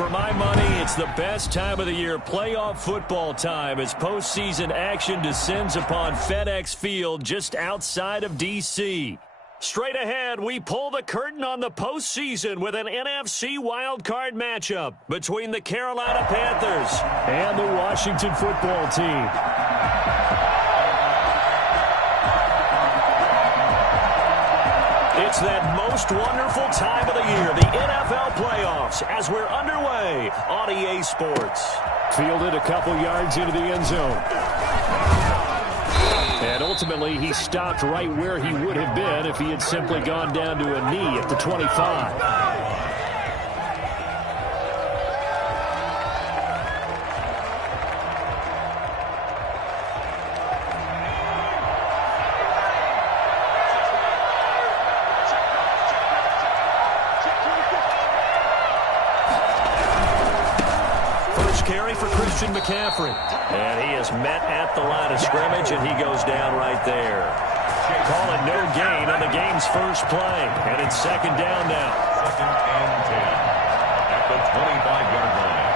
For my money, it's the best time of the year, playoff football time, as postseason action descends upon FedEx Field just outside of D.C. Straight ahead, we pull the curtain on the postseason with an NFC wildcard matchup between the Carolina Panthers and the Washington football team. It's that most wonderful time of the year, the NFL playoffs, as we're underway on EA Sports. Fielded a couple yards into the end zone. And ultimately, he stopped right where he would have been if he had simply gone down to a knee at the 25. McCaffrey. And he is met at the line of scrimmage, and he goes down right there. Call it no gain on the game's first play. And it's second down now. Second and 10 at the 25-yard line.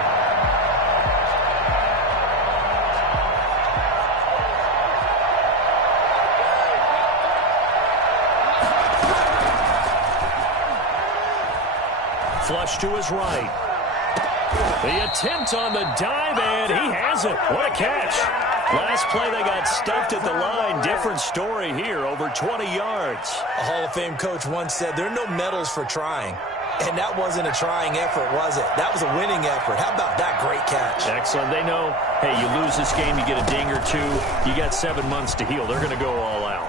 Flush to his right. The attempt on the dive, and he has it. What a catch. Last play, they got stuffed at the line. Different story here, over 20 yards. A Hall of Fame coach once said, there are no medals for trying. And that wasn't a trying effort, was it? That was a winning effort. How about that great catch? Excellent. They know, hey, you lose this game, you get a ding or two. You got 7 months to heal. They're going to go all out.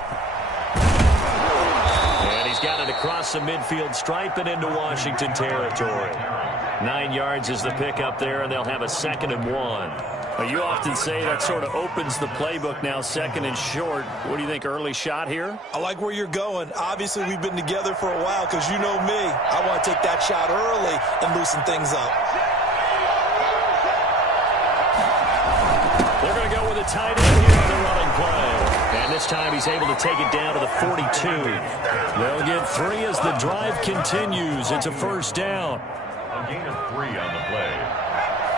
And he's got it across the midfield stripe and into Washington territory. 9 yards is the pickup there, and they'll have a 2nd and 1. Well, you often say that sort of opens the playbook now, 2nd and short. What do you think, early shot here? I like where you're going. Obviously, we've been together for a while because you know me. I want to take that shot early and loosen things up. They're going to go with a tight end here on the running play. And this time he's able to take it down to the 42. They'll get 3 as the drive continues. It's a first down. A gain of 3 on the play.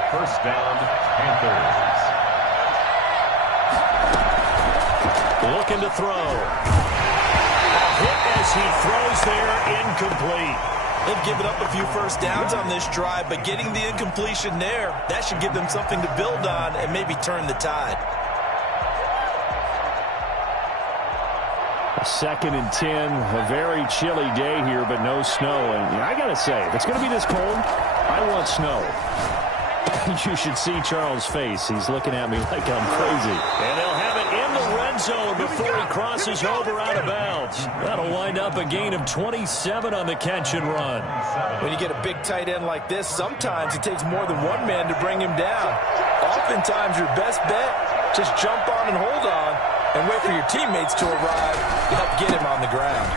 First down, Panthers. Looking to throw. A hit as he throws there, incomplete. They've given up a few first downs on this drive, but getting the incompletion there, that should give them something to build on and maybe turn the tide. A 2nd and 10, a very chilly day here, but no snow. And I got to say, if it's going to be this cold, I want snow. You should see Charles' face. He's looking at me like I'm crazy. And they'll have it in the red zone before he crosses over out of bounds. That'll wind up a gain of 27 on the catch and run. When you get a big tight end like this, sometimes it takes more than one man to bring him down. Oftentimes, your best bet, just jump on and hold on and wait for your teammates to arrive to help get him on the ground.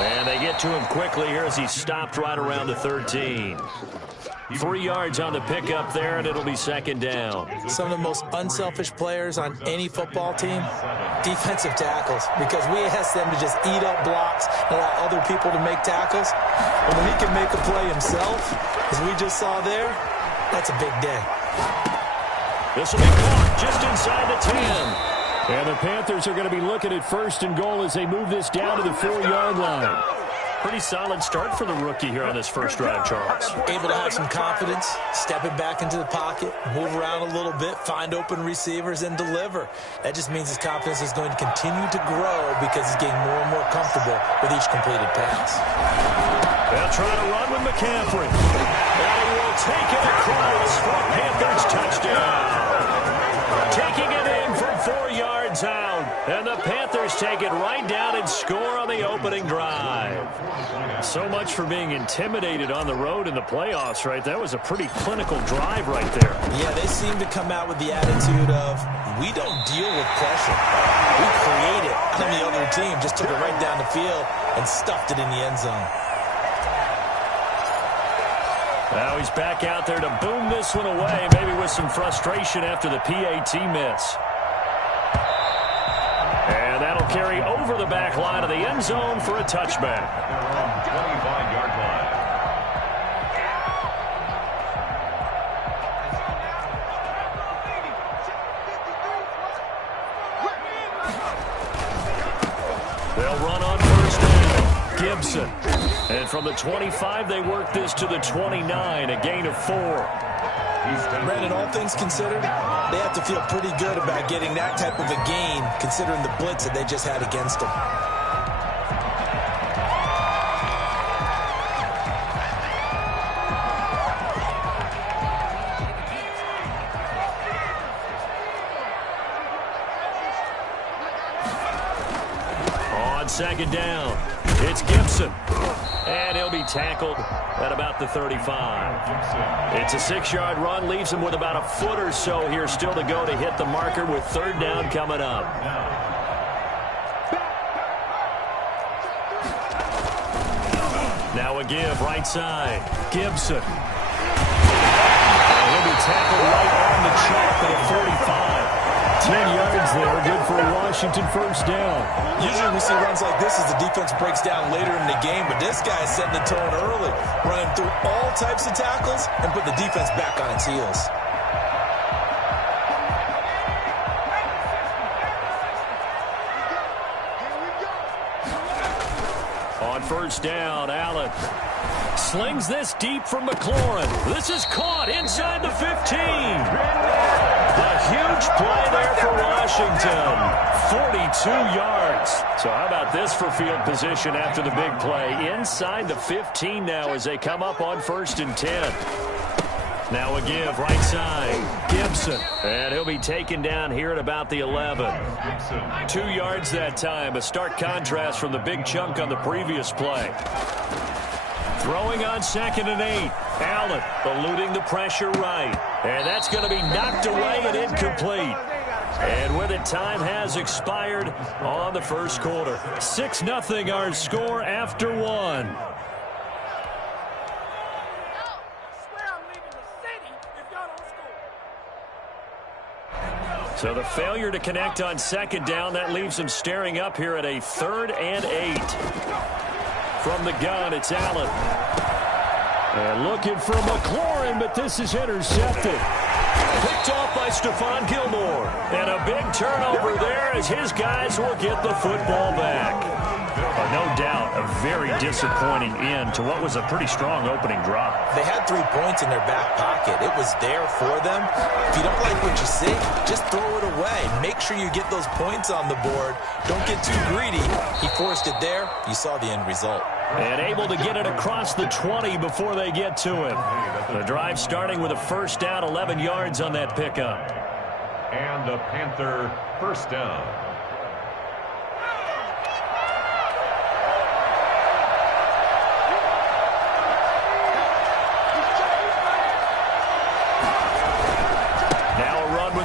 And they get to him quickly here as he stopped right around the 13. 3 yards on the pickup there, and it'll be second down. Some of the most unselfish players on any football team, defensive tackles, because we ask them to just eat up blocks and allow other people to make tackles. And when he can make a play himself, as we just saw there, that's a big day. This will be caught just inside the 10. And the Panthers are going to be looking at 1st and goal as they move this down to the 4-yard line. Pretty solid start for the rookie here on this first drive, Charles. Able to have some confidence, stepping back into the pocket, move around a little bit, find open receivers, and deliver. That just means his confidence is going to continue to grow because he's getting more and more comfortable with each completed pass. They'll try to run with McCaffrey. And he will take it across for a Panthers touchdown. Taking it in from 4 yards out. And the Panthers take it right down and score on the opening drive. So much for being intimidated on the road in the playoffs, right? That was a pretty clinical drive right there. Yeah, they seem to come out with the attitude of, we don't deal with pressure. We create it. And the other team just took it right down the field and stuffed it in the end zone. Now he's back out there to boom this one away, maybe with some frustration after the PAT miss. And that'll carry over the back line of the end zone for a touchback. 25-yard line. Gibson. And from the 25, they work this to the 29, a gain of 4. Brandon, all things considered, they have to feel pretty good about getting that type of a gain, considering the blitz that they just had against them. On second down, it's Gibson. And he'll be tackled at about the 35. It's a 6-yard run, leaves him with about a foot or so here still to go to hit the marker with third down coming up. Now a give, right side. Gibson. And he'll be tackled right on the chalk at a 45. 10 yards there, good for a Washington first down. Usually we see runs like this as the defense breaks down later in the game, but this guy's setting the tone early, running through all types of tackles and put the defense back on its heels. On first down, Allen slings this deep from McLaurin. This is caught inside the 15. A huge play there for Washington. 42 yards. So how about this for field position after the big play? Inside the 15 now as they come up on first and 10. Now a give, right side. Gibson. And he'll be taken down here at about the 11. 2 yards that time. A stark contrast from the big chunk on the previous play. Throwing on second and 8. Allen eluding the pressure right. And that's going to be knocked away and incomplete. And with it, time has expired on the first quarter. 6-0 our score after 1. So the failure to connect on second down, that leaves them staring up here at a 3rd and 8. From the gun, it's Allen. And looking for McLaurin, but this is intercepted. Picked off by Stephon Gilmore. And a big turnover there as his guys will get the football back. No doubt a very disappointing end to what was a pretty strong opening drive. They had 3 points in their back pocket. It was there for them. If you don't like what you see, just throw it away. Make sure you get those points on the board. Don't get too greedy. He forced it there. You saw the end result. And able to get it across the 20 before they get to him. The drive starting with a first down, 11 yards on that pickup. And the Panther first down.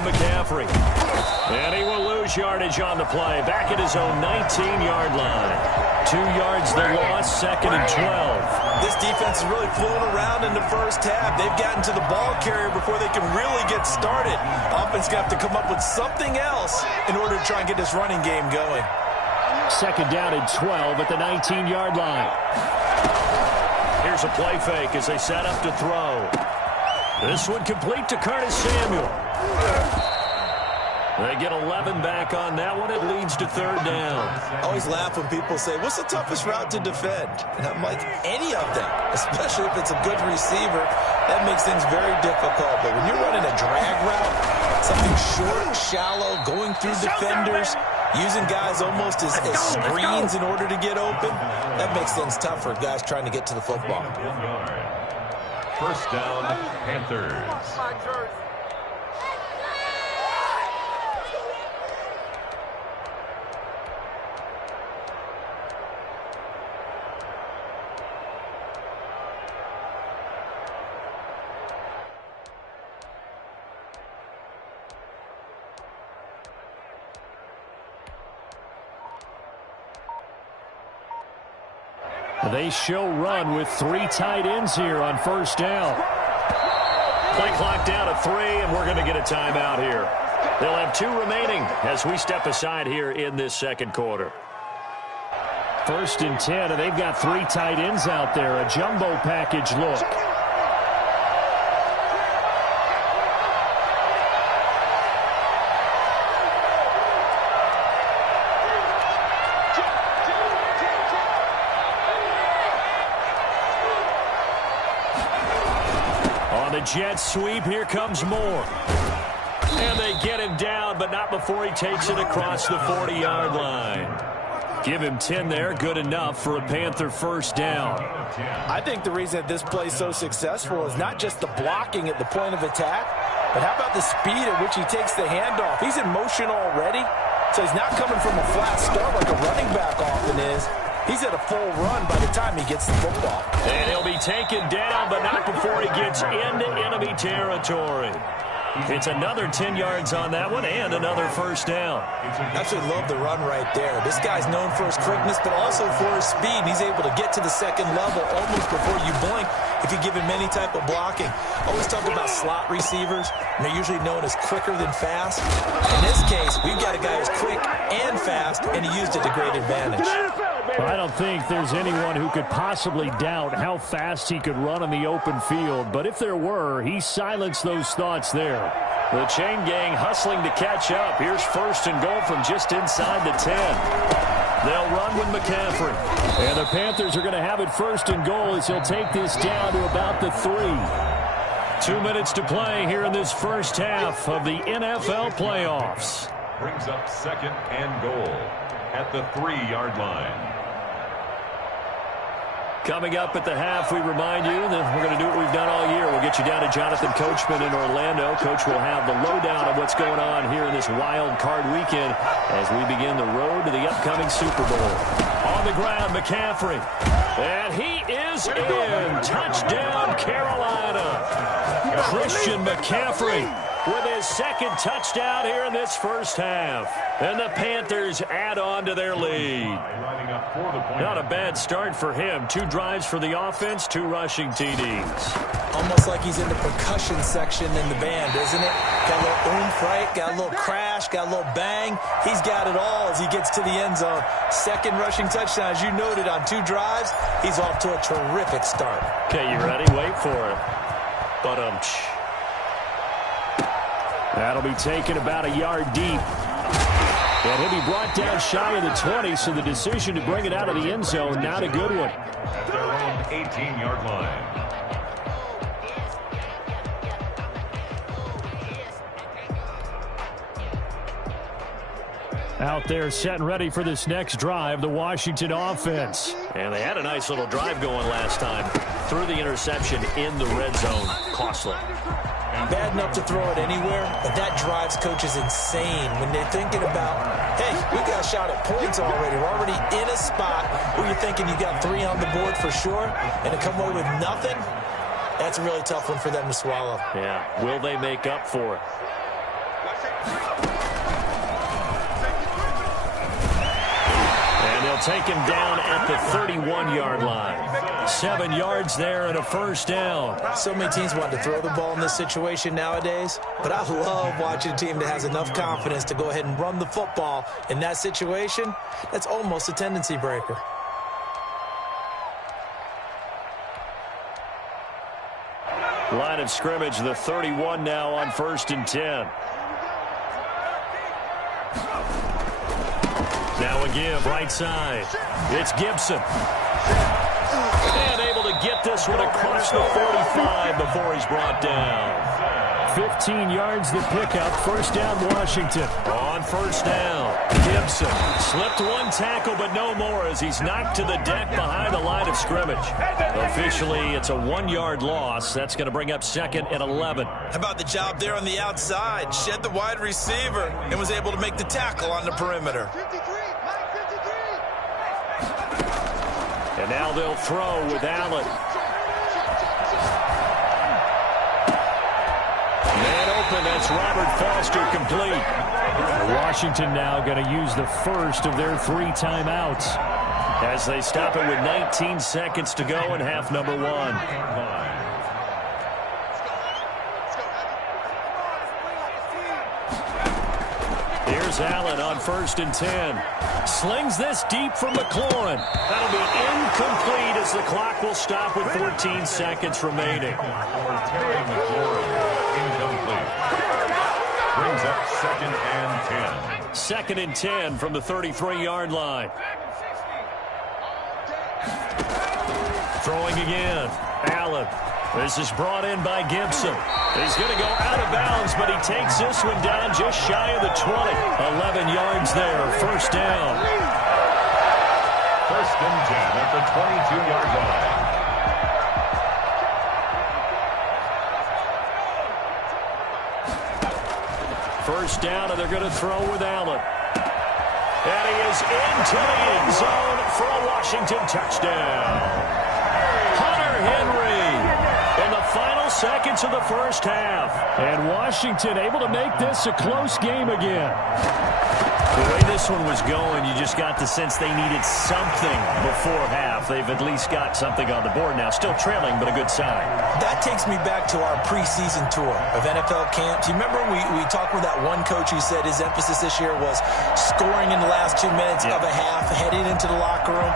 McCaffrey. And he will lose yardage on the play. Back at his own 19-yard line. 2 yards the loss, second and 12. This defense is really fooling around in the first half. They've gotten to the ball carrier before they can really get started. Offense going to have to come up with something else in order to try and get this running game going. Second down and 12 at the 19-yard line. Here's a play fake as they set up to throw. This one complete to Curtis Samuel. They get 11 back on that one. It leads to third down. I always laugh when people say, what's the toughest route to defend? And I'm like, any of them, especially if it's a good receiver. That makes things very difficult. But when you're running a drag route, something short, shallow, going through defenders, using guys almost as screens in order to get open, that makes things tough for guys trying to get to the football. First down, Panthers. They show run with 3 tight ends here on first down. Play clock down to 3, and we're going to get a timeout here. They'll have 2 remaining as we step aside here in this second quarter. First and 10, and they've got 3 tight ends out there. A jumbo package look. the jet sweep. Here comes more. And they get him down, but not before he takes it across the 40-yard line. Give him 10 there. Good enough for a Panther first down. I think the reason that this play is so successful is not just the blocking at the point of attack, but how about the speed at which he takes the handoff? He's in motion already, so he's not coming from a flat start like a running back often is. He's at a full run by the time he gets the football. And he'll be taken down, but not before he gets into enemy territory. It's another 10 yards on that one and another first down. Absolutely love the run right there. This guy's known for his quickness, but also for his speed. And he's able to get to the second level almost before you blink if you give him any type of blocking. Always talk about slot receivers, and they're usually known as quicker than fast. In this case, we've got a guy who's quick and fast, and he used it to great advantage. Well, I don't think there's anyone who could possibly doubt how fast he could run in the open field. But if there were, he silenced those thoughts there. The chain gang hustling to catch up. Here's first and goal from just inside the 10. They'll run with McCaffrey. And the Panthers are going to have it first and goal as he'll take this down to about the 3. 2 minutes to play here in this first half of the NFL playoffs. Brings up second and goal at the 3-yard line. Coming up at the half, we remind you that we're going to do what we've done all year. We'll get you down to Jonathan Coachman in Orlando. Coach will have the lowdown of what's going on here in this wild card weekend as we begin the road to the upcoming Super Bowl. On the ground, McCaffrey. And he is in. Touchdown, Carolina. Christian McCaffrey with his second touchdown here in this first half. And the Panthers add on to their lead. Not a bad start for him. 2 drives for the offense, 2 rushing TDs. Almost like he's in the percussion section in the band, isn't it? Got a little oomph, right? Got a little crash, got a little bang. He's got it all as he gets to the end zone. Second rushing touchdown, as you noted, on 2 drives. He's off to a terrific start. Okay, you ready? Wait for it. That'll be taken about a yard deep. And he'll be brought down shy of the 20, so the decision to bring it out of the end zone, not a good one. At their own 18-yard line. Out there set and ready for this next drive, the Washington offense. And they had a nice little drive going last time. Threw the interception in the red zone. Costly. Bad enough to throw it anywhere, but that drives coaches insane when they're thinking about, hey, we got a shot at points already. We're already in a spot where you're thinking you got 3 on the board for sure, and to come away with nothing, that's a really tough one for them to swallow. Yeah, will they make up for it? And they'll take him down at the 31-yard line. 7 yards there and a first down. So many teams want to throw the ball in this situation nowadays, but I love watching a team that has enough confidence to go ahead and run the football. In that situation, that's almost a tendency breaker. Line of scrimmage, the 31 now on 1st and 10. Now a give, right side. It's Gibson. And able to get this one across the 45 before he's brought down. 15 yards the pickup. First down, Washington. On first down, Gibson slipped 1 tackle, but no more as he's knocked to the deck behind the line of scrimmage. Officially, it's a 1-yard loss. That's going to bring up 2nd and 11. How about the job there on the outside? Shed the wide receiver and was able to make the tackle on the perimeter. And now they'll throw with Allen. Man open, that's Robert Foster complete. Washington now going to use the first of their 3 timeouts as they stop it with 19 seconds to go in half number 1. Here's Allen on 1st and 10. Slings this deep from McLaurin. That'll be incomplete as the clock will stop with 14 seconds remaining. Incomplete. Brings up 2nd and 10. 2nd and 10 from the 33-yard line. Throwing again. Allen This is brought in by Gibson. He's going to go out of bounds, but he takes this one down just shy of the 20. 11 yards there, first down. First and 10 at the 22-yard line. First down, and they're going to throw with Allen. And he is into the end zone for a Washington touchdown. Hunter Henry in the final seconds of the first half. And Washington able to make this a close game again. The way this one was going, you just got the sense they needed something before half. They've at least got something on the board now. Still trailing, but a good sign. That takes me back to our preseason tour of NFL camps. You remember we talked with that one coach who said his emphasis this year was scoring in the last 2 minutes of a half, heading into the locker room.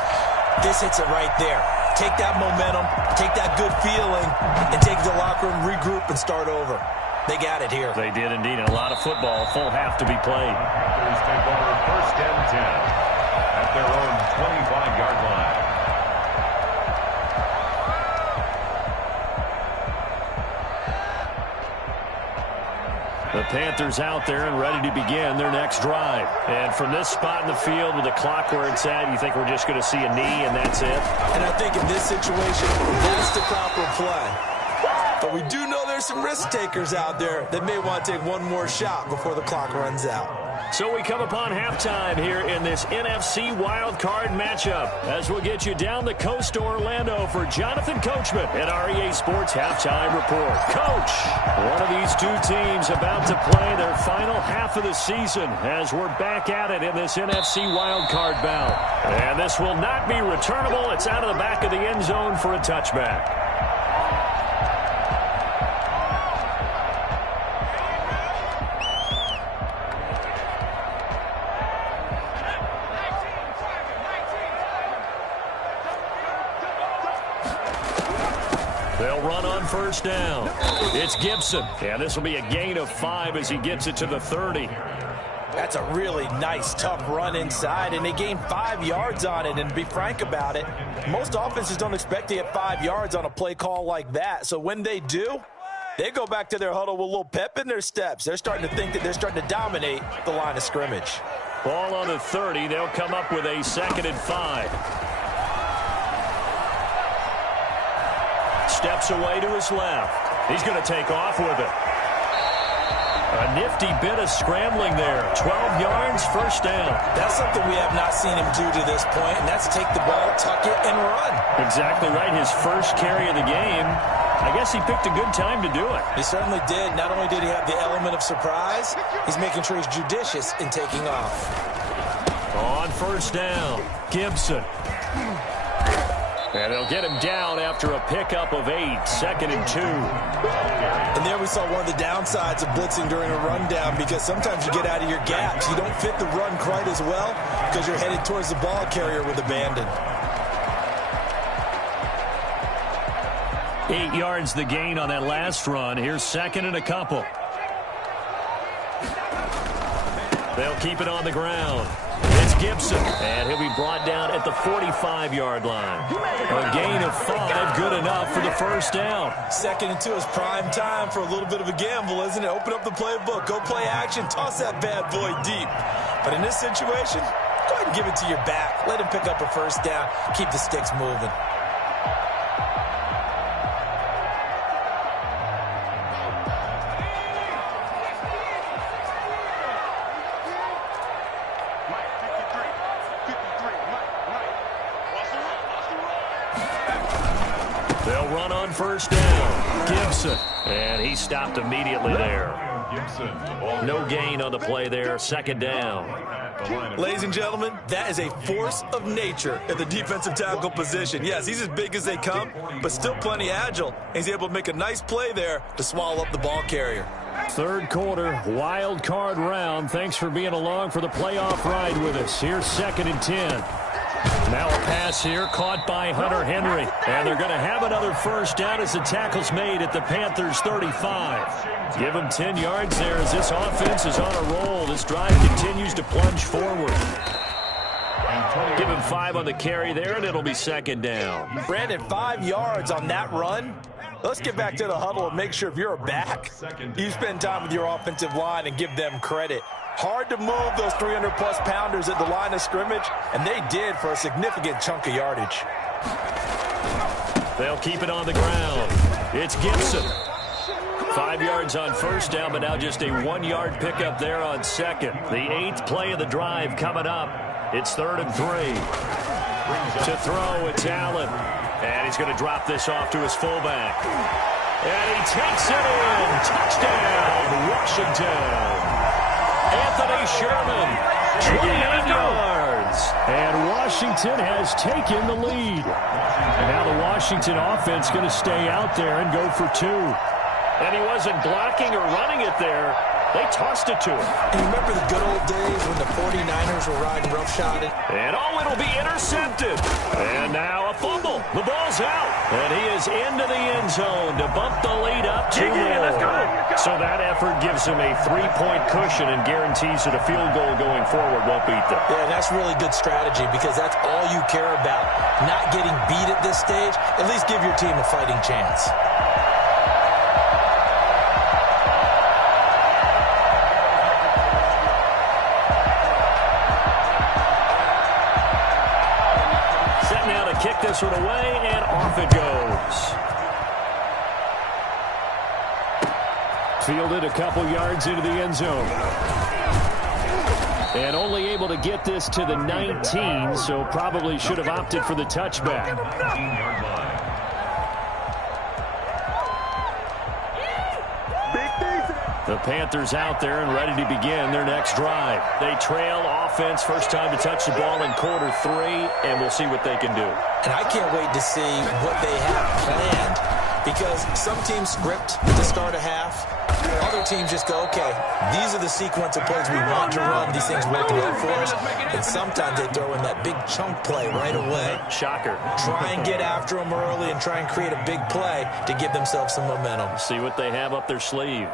This hits it right there. Take that momentum, take that good feeling, and take the locker room, regroup, and start over. They got it here. They did indeed, and a lot of football, full half to be played. Panthers take over first and 10 at their own 25-yard line. The Panthers out there and ready to begin their next drive. And from this spot in the field with the clock where it's at, you think we're just going to see a knee and that's it? And I think in this situation, that's the proper play. But we do know there's some risk takers out there that may want to take one more shot before the clock runs out. So we come upon halftime here in this NFC wildcard matchup as we'll get you down the coast to Orlando for Jonathan Coachman at REA Sports Halftime Report. Coach, one of these two teams about to play their final half of the season as we're back at it in this NFC wildcard bout. And this will not be returnable. It's out of the back of the end zone for a touchback. They'll run on first down. It's Gibson. And this will be a gain of 5 as he gets it to the 30. That's a really nice, tough run inside, and they gained 5 yards on it. And to be frank about it, most offenses don't expect to get 5 yards on a play call like that. So when they do, they go back to their huddle with a little pep in their steps. They're starting to think that they're starting to dominate the line of scrimmage. Ball on the 30. They'll come up with a 2nd and 5. Steps away to his left. He's going to take off with it. A nifty bit of scrambling there. 12 yards, first down. That's something we have not seen him do to this point, and that's take the ball, tuck it, and run. Exactly right. His first carry of the game. I guess he picked a good time to do it. He certainly did. Not only did he have the element of surprise, he's making sure he's judicious in taking off. On first down, Gibson. And they'll get him down after a pickup of 8, 2nd and 2. And there we saw one of the downsides of blitzing during a rundown, because sometimes you get out of your gaps. You don't fit the run quite as well because you're headed towards the ball carrier with abandon. 8 yards the gain on that last run. Here's 2nd and a couple. They'll keep it on the ground. It's Gibson, and he'll be brought down at the 45-yard line. A gain of 5, good enough for the first down. 2nd and 2 is prime time for a little bit of a gamble, isn't it? Open up the playbook, go play action, toss that bad boy deep. But in this situation, go ahead and give it to your back. Let him pick up a first down, keep the sticks moving. They'll run on first down. Gibson. And he stopped immediately there. No gain on the play there. 2nd down. Ladies and gentlemen, that is a force of nature at the defensive tackle position. Yes, he's as big as they come, but still plenty agile. He's able to make a nice play there to swallow up the ball carrier. 3rd quarter, wild card round. Thanks for being along for the playoff ride with us. Here's 2nd and 10. Now a pass here caught by Hunter Henry. And they're going to have another first down as the tackle's made at the Panthers' 35. Give them 10 yards there as this offense is on a roll. This drive continues to plunge forward. Give him 5 on the carry there, and it'll be 2nd down. Brandon, 5 yards on that run. Let's get back to the huddle and make sure if you're back, you spend time with your offensive line and give them credit. Hard to move those 300-plus pounders at the line of scrimmage, and they did for a significant chunk of yardage. They'll keep it on the ground. It's Gibson. 5 yards on first down, but now just a 1-yard pickup there on second. The 8th play of the drive coming up. It's 3rd and 3. To throw, it's Allen. And he's going to drop this off to his fullback. And he takes it in. Touchdown, Washington. Anthony Sherman, 28 yards. And Washington has taken the lead. And now the Washington offense going to stay out there and go for 2. And he wasn't blocking or running it there. They tossed it to him. And you remember the good old days when the 49ers were riding roughshod? And it'll be intercepted. And now a fumble. The ball's out. And he is into the end zone to bump the lead up 2 more. Let's go. So that effort gives him a 3-point cushion and guarantees that a field goal going forward won't beat them. Yeah, and that's really good strategy because that's all you care about. Not getting beat at this stage. At least give your team a fighting chance. Kick this one away, and off it goes. Fielded a couple yards into the end zone. And only able to get this to the 19, so probably should have opted for the touchback. The Panthers out there and ready to begin their next drive. They trail offense, first time to touch the ball in quarter 3, and we'll see what they can do. And I can't wait to see what they have planned because some teams script to start a half. Other teams just go, okay, these are the sequence of plays we want to run. These things work well for us. And sometimes they throw in that big chunk play right away. Shocker. Try and get after them early and try and create a big play to give themselves some momentum. See what they have up their sleeve.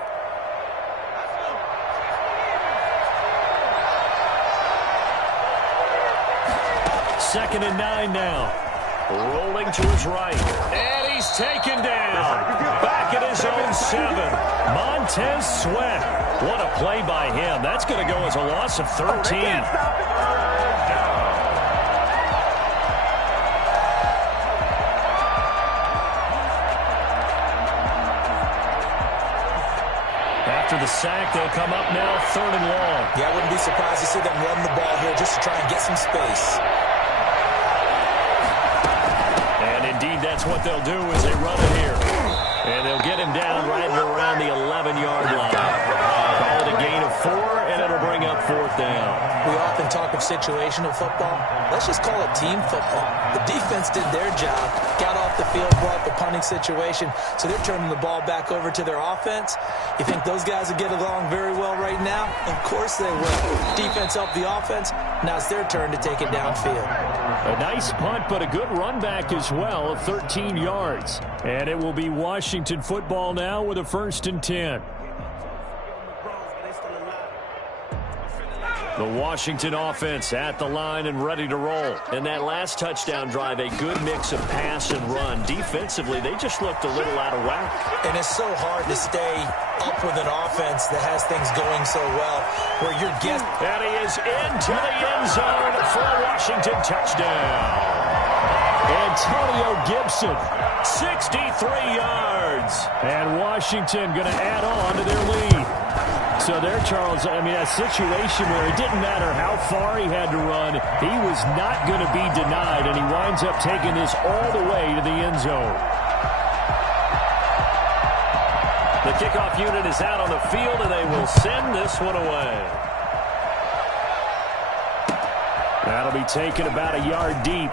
Second and 9 now. Rolling to his right. And he's taken down. Back at his own 7. Montez Sweat. What a play by him. That's going to go as a loss of 13. After the sack, they'll come up now 3rd and long. Yeah, I wouldn't be surprised to see them run the ball here just to try and get some space. Indeed, that's what they'll do is they run it here. And they'll get him down right around the 11-yard line. Call it a gain of 4, and it'll bring up 4th down. We often talk of situational football. Let's just call it team football. The defense did their job, got off the field, brought the punting situation, so they're turning the ball back over to their offense. You think those guys will get along very well right now? Of course they will. Defense helped the offense. Now it's their turn to take it downfield. A nice punt, but a good run back as well of 13 yards. And it will be Washington football now with a 1st and 10. The Washington offense at the line and ready to roll. And that last touchdown drive, a good mix of pass and run. Defensively, they just looked a little out of whack. And it's so hard to stay up with an offense that has things going so well where you're guessing. And he is into the end zone for a Washington touchdown. Antonio Gibson, 63 yards. And Washington going to add on to their lead. So there, Charles, I mean, a situation where it didn't matter how far he had to run, he was not going to be denied, and he winds up taking this all the way to the end zone. The kickoff unit is out on the field, and they will send this one away. That'll be taken about a yard deep.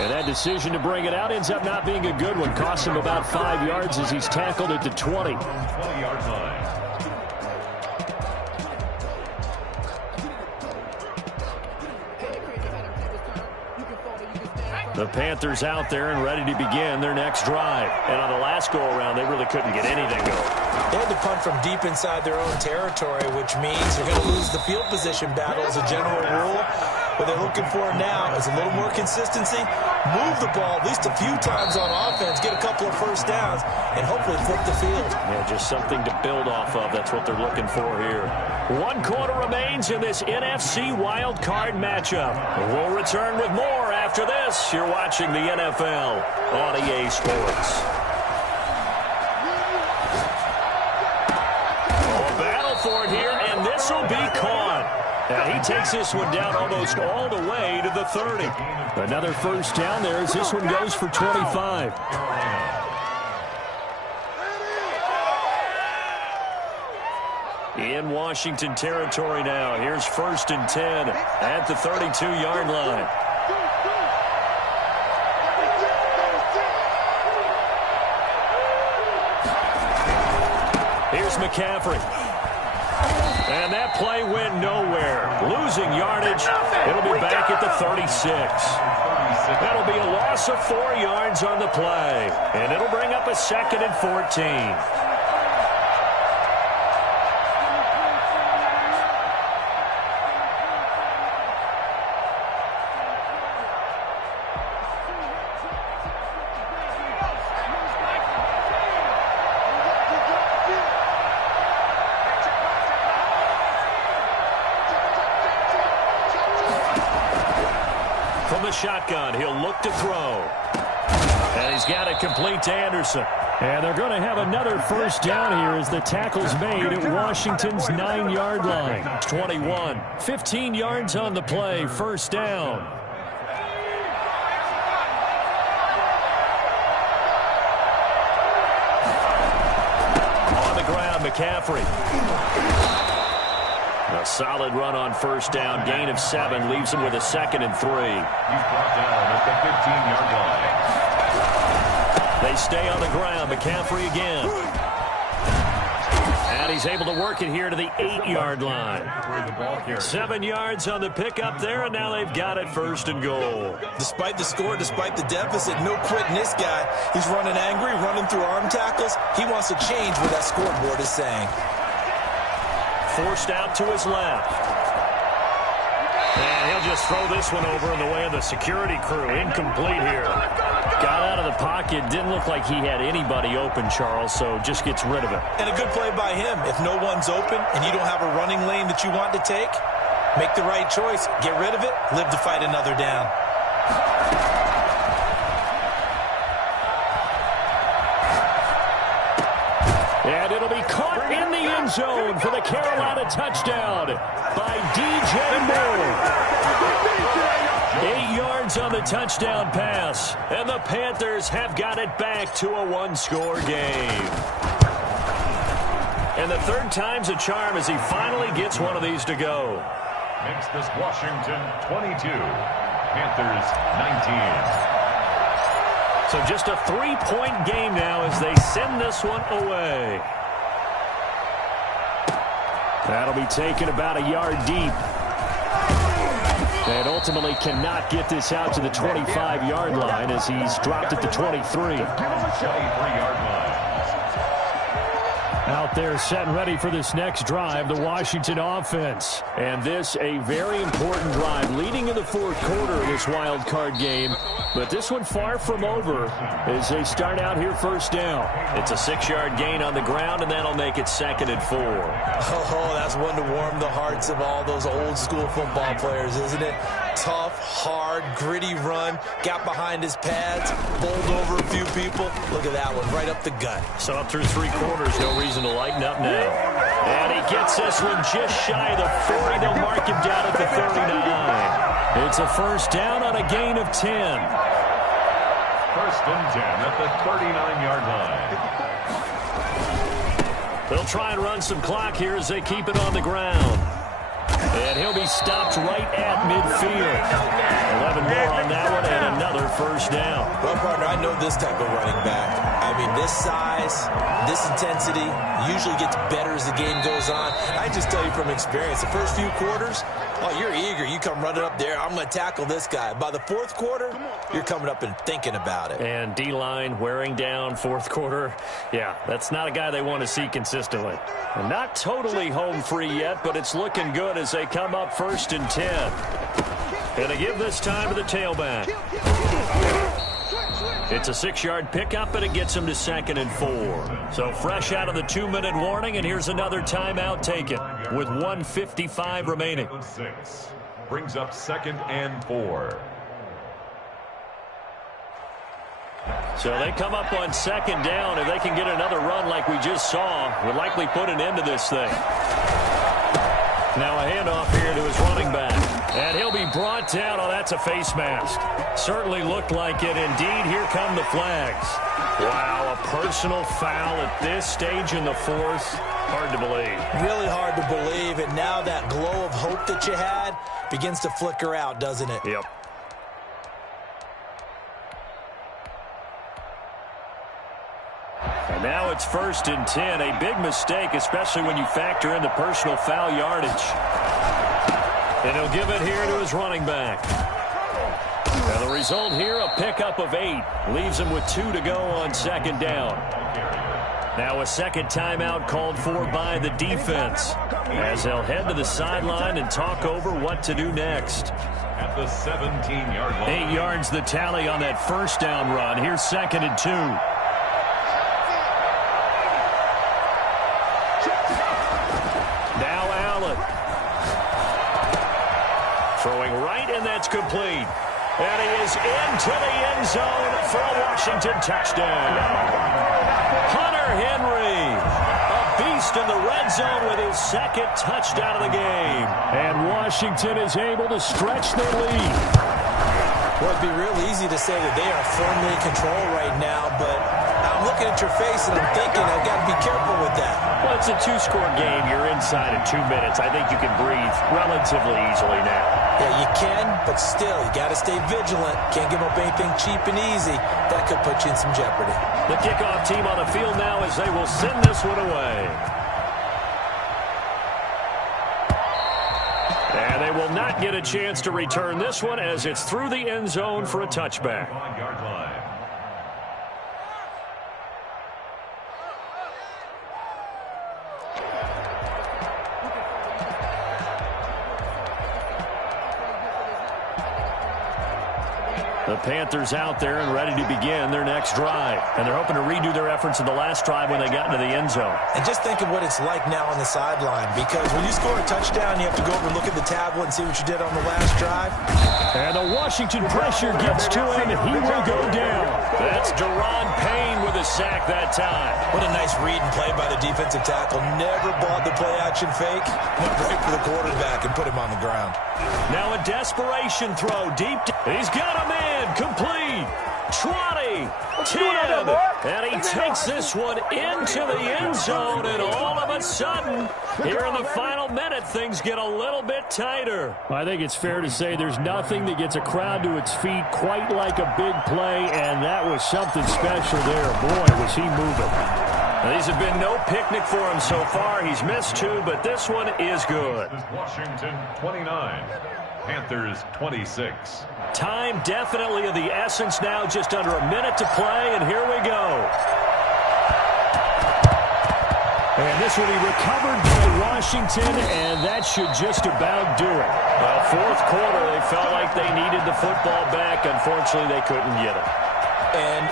And that decision to bring it out ends up not being a good one. Cost him about 5 yards as he's tackled at the 20. 20-yard line. The Panthers out there and ready to begin their next drive. And on the last go-around, they really couldn't get anything going. They had to punt from deep inside their own territory, which means they're going to lose the field position battle as a general rule. What they're looking for now is a little more consistency move the ball at least a few times on offense, get a couple of first downs, and hopefully flip the field. Yeah, just something to build off of. That's what they're looking for here. 1 quarter remains in this NFC wild card matchup. We'll return with more after this. You're watching the NFL on EA Sports. A battle for it here, and this will be caught. And he takes this one down almost all the way to the 30. Another first down there as this one goes for 25. In Washington territory now. Here's 1st and 10 at the 32-yard line. Here's McCaffrey. And that play went nowhere. Losing yardage. It'll be back at the 36. That'll be a loss of 4 yards on the play. And it'll bring up a 2nd and 14. From the shotgun, he'll look to throw. And he's got it complete to Anderson. And they're going to have another first down here as the tackle's made at Washington's 9-yard line. 21, 15 yards on the play, first down. On the ground, McCaffrey. A solid run on first down. Gain of 7 leaves him with a 2nd and 3. He's brought down at the 15-yard line. They stay on the ground. McCaffrey again. And he's able to work it here to the 8-yard line. 7 yards on the pickup there, and now they've got it 1st and goal. Despite the score, despite the deficit, no quitting this guy. He's running angry, running through arm tackles. He wants to change what that scoreboard is saying. Forced out to his left. And he'll just throw this one over in the way of the security crew. Incomplete here. Got out of the pocket. Didn't look like he had anybody open, Charles, so just gets rid of it. And a good play by him. If no one's open and you don't have a running lane that you want to take, make the right choice. Get rid of it. Live to fight another down. And it'll be caught in the end zone for the Carolina touchdown by DJ Moore. 8 yards on the touchdown pass, and the Panthers have got it back to a 1-score game. And the 3rd time's a charm as he finally gets one of these to go. Makes this Washington 22, Panthers 19. So just a 3-point game now as they send this one away. That'll be taken about a yard deep. And ultimately cannot get this out to the 25-yard line as he's dropped at the 23. Out there set and ready for this next drive, the Washington offense. And this a very important drive leading in the 4th quarter of this wild card game. But this one far from over as they start out here first down. It's a 6-yard gain on the ground, and that'll make it 2nd and 4. Oh, that's one to warm the hearts of all those old school football players, isn't it? Tough, hard, gritty run. Got behind his pads, bowled over a few people. Look at that one, right up the gut. So up through 3 quarters, no reason to lighten up now. And he gets this one just shy of the 40. They'll mark him down at the 39. It's a first down on a gain of 10. 1st and 10 at the 39-yard line. They'll try and run some clock here as they keep it on the ground. And he'll be stopped right at midfield. 11 more on that one and another first down. Well, partner, I know this type of running back. I mean, this size, this intensity usually gets better as the game goes on. I just tell you from experience, the first few quarters, oh, you're eager. You come running up there. I'm going to tackle this guy. By the 4th quarter, you're coming up and thinking about it. And D-line wearing down 4th quarter. Yeah, that's not a guy they want to see consistently. And not totally home free yet, but it's looking good as they come up 1st and 10. And they give this time to the tailback. It's a 6-yard pickup, and it gets him to 2nd and 4. So fresh out of the 2-minute warning, and here's another timeout taken with 1:55 remaining. Brings up 2nd and 4. So they come up on 2nd down. If they can get another run like we just saw, would likely put an end to this thing. Now a handoff here to his running back. And he'll be brought down. Oh, that's a face mask. Certainly looked like it. Indeed, here come the flags. Wow, a personal foul at this stage in the 4th. Hard to believe. Really hard to believe. And now that glow of hope that you had begins to flicker out, doesn't it? Yep. And now it's 1st and 10. A big mistake, especially when you factor in the personal foul yardage. And he'll give it here to his running back. And the result here, a pickup of 8. Leaves him with 2 to go on 2nd down. Now a second timeout called for by the defense, as they'll head to the sideline and talk over what to do next. At the 17-yard line. 8 yards the tally on that first down run. Here's 2nd and 2. Now Allen. Throwing right, and that's complete. And he is into the end zone for a Washington touchdown. Hunter Henry, a beast in the red zone with his 2nd touchdown of the game. And Washington is able to stretch their lead. Well, it'd be real easy to say that they are firmly in control right now, but I'm looking at your face and I'm thinking I've got to be careful with that. Well, it's a 2-score game. You're inside in 2 minutes. I think you can breathe relatively easily now. Yeah, you can, but still, you got to stay vigilant. Can't give up anything cheap and easy. That could put you in some jeopardy. The kickoff team on the field now as they will send this one away. And they will not get a chance to return this one as it's through the end zone for a touchback. 5-yard line. The Panthers out there and ready to begin their next drive. And they're hoping to redo their efforts in the last drive when they got into the end zone. And just think of what it's like now on the sideline, because when you score a touchdown, you have to go over and look at the tablet and see what you did on the last drive. And the Washington pressure gets to him, and he will go down. That's Deron Payne with a sack that time. What a nice read and play by the defensive tackle. Never bought the play-action fake. Went right for the quarterback and put him on the ground. Now a desperation throw deep. He's got him in. Complete. 20, 10, and he takes this one into the end zone, and all of a sudden, here in the final minute, things get a little bit tighter. I think it's fair to say there's nothing that gets a crowd to its feet quite like a big play, and that was something special there. Boy, was he moving. These have been no picnic for him so far. He's missed 2, but this one is good. Washington 29. Panthers 26. Time definitely of the essence now, just under a minute to play, and here we go. And this will be recovered by Washington, and that should just about do it. Well, fourth quarter, they felt like they needed the football back. Unfortunately, they couldn't get it. And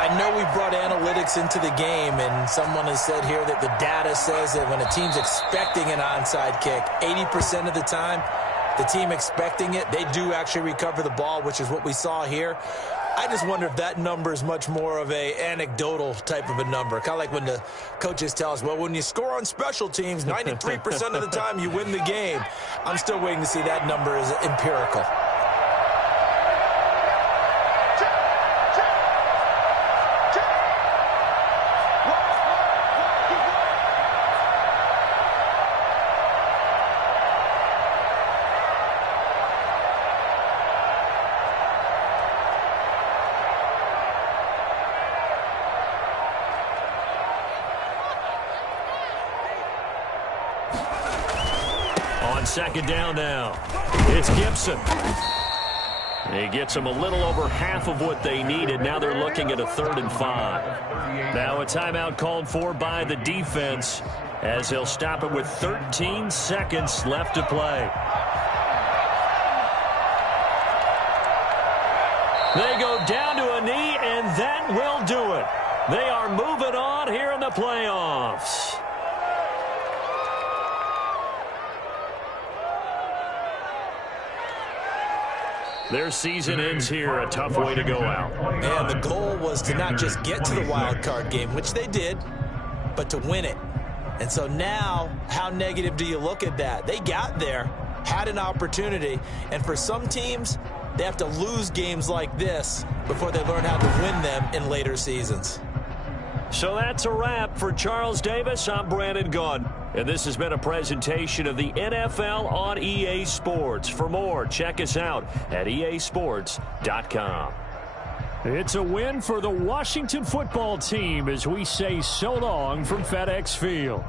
I know we brought analytics into the game, and someone has said here that the data says that when a team's expecting an onside kick, 80% of the time, the team expecting it, they do actually recover the ball, which is what we saw here. I just wonder if that number is much more of a anecdotal type of a number. Kind of like when the coaches tell us, well, when you score on special teams, 93% of the time you win the game. I'm still waiting to see that number is empirical. Second down now. It's Gibson. He gets them a little over half of what they needed. Now they're looking at a 3rd and 5. Now a timeout called for by the defense as they'll stop it with 13 seconds left to play. They go down to a knee, and that will do it. They are moving on here in the playoffs. Their season ends here, a tough way to go out. And the goal was to not just get to the wild card game, which they did, but to win it. And so now, how negative do you look at that? They got there, had an opportunity, and for some teams, they have to lose games like this before they learn how to win them in later seasons. So that's a wrap for Charles Davis. I'm Brandon Gaudin, and this has been a presentation of the NFL on EA Sports. For more, check us out at easports.com. It's a win for the Washington football team as we say so long from FedEx Field.